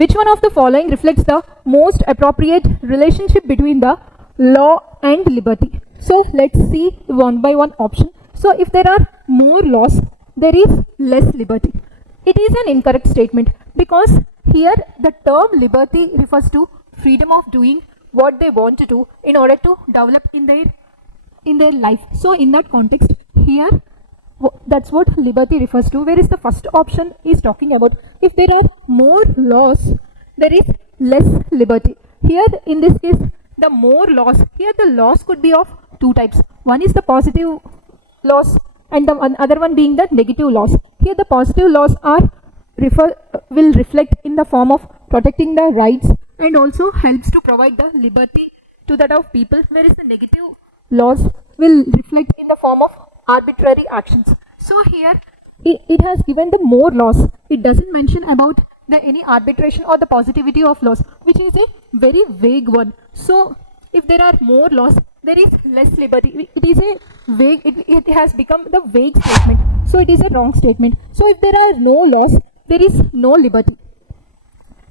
Which one of the following reflects the most appropriate relationship between the law and liberty? So let's see one by one option. So if there are more laws, there is less liberty. It is an incorrect statement because here the term liberty refers to freedom of doing what they want to do in order to develop in their life. So in that context, here that's what liberty refers to, whereas the first option is talking about if there are more laws, there is less liberty. Here in this case, the more laws, here the laws could be of two types. One is the positive laws and the other one being the negative laws. Here the positive laws will reflect in the form of protecting the rights and also helps to provide the liberty to that of people, whereas the negative laws will reflect in the form of arbitrary actions. So here it has given the more laws. It doesn't mention about any arbitration or the positivity of laws, which is a very vague one. So if there are more laws, there is less liberty. It is a vague, it has become the vague statement. So it is a wrong statement. So if there are no laws, there is no liberty.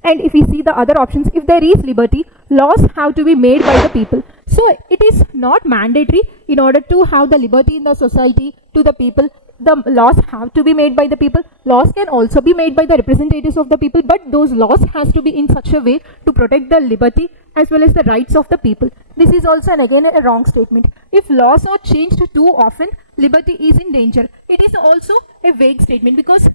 And if we see the other options, if there is liberty, laws have to be made by the people. So it is not mandatory in order to have the liberty in the society to the people. The laws have to be made by the people. Laws can also be made by the representatives of the people, but those laws has to be in such a way to protect the liberty as well as the rights of the people. This is also again a wrong statement. If laws are changed too often, liberty is in danger. It is also a vague statement because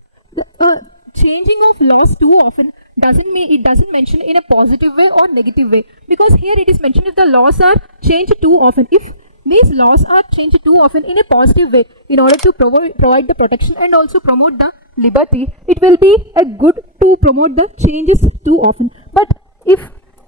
changing of laws too often doesn't mention in a positive way or negative way, because here it is mentioned if the laws are changed too often. If these laws are changed too often in a positive way in order to provide the protection and also promote the liberty, it will be a good to promote the changes too often. But if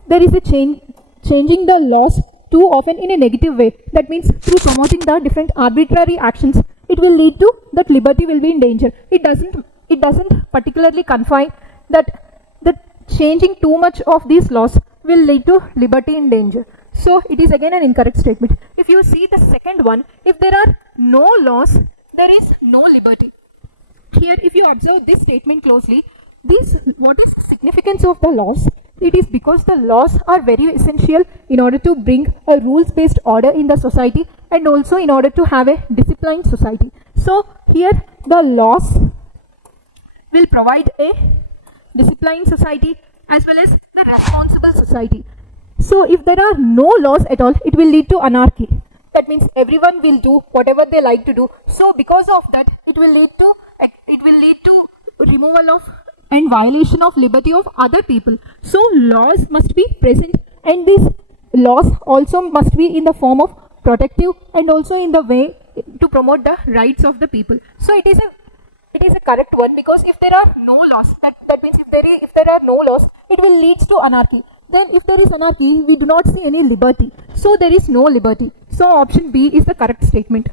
there is a changing the laws too often in a negative way, that means through promoting the different arbitrary actions, it will lead to that liberty will be in danger. It doesn't particularly confine that the changing too much of these laws will lead to liberty in danger. So it is again an incorrect statement. If you see the second one, if there are no laws, there is no liberty. Here if you observe this statement closely, what is the significance of the laws? It is because the laws are very essential in order to bring a rules-based order in the society and also in order to have a disciplined society. So here the laws will provide a disciplined society as well as the responsible society. So if there are no laws at all, it will lead to anarchy. That means everyone will do whatever they like to do. So because of that, it will lead to removal of and violation of liberty of other people. So laws must be present, and these laws also must be in the form of protective and also in the way to promote the rights of the people. So it is a correct one, because if there are no laws, that means if there are no laws, it will lead to anarchy. Then if there is anarchy, we do not see any liberty. So there is no liberty. So option B is the correct statement.